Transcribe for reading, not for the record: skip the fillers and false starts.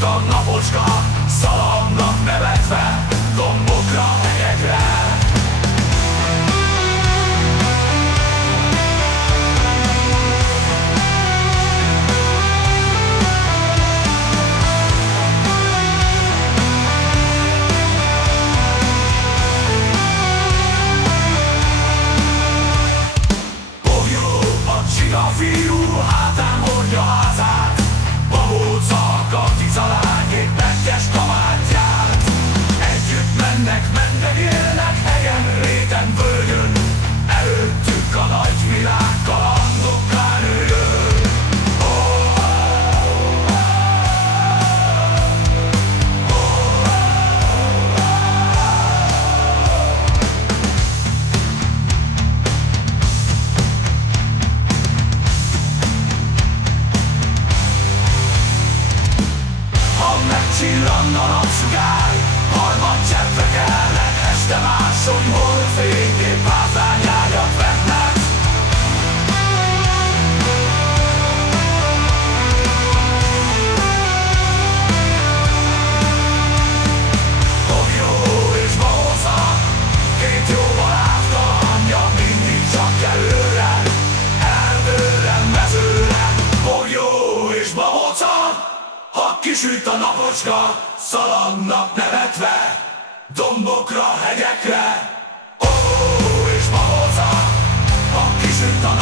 kisüt a napocska, szaladnak nevetve dombokra, hegyekre. A fiú hátán hordja házát, babóca a katica lányék pettyes kabátját. Együtt mennek, élnek hegyen, réten, völgyön, előttük a nagy világ kalandokká nőjön. Csillanna napsugár, harmadcseppek elnek, este máson holdfényé páfrányágyat vetnek. Bogyó és babóca, két jó barát kalandja, mindig csak előre, erdőre, mezőre. Bogyó és babóca, ha kisüt a napocska, szaladnak nevetve dombokra, hegyekre. Ó, és babóca, ha kisüt a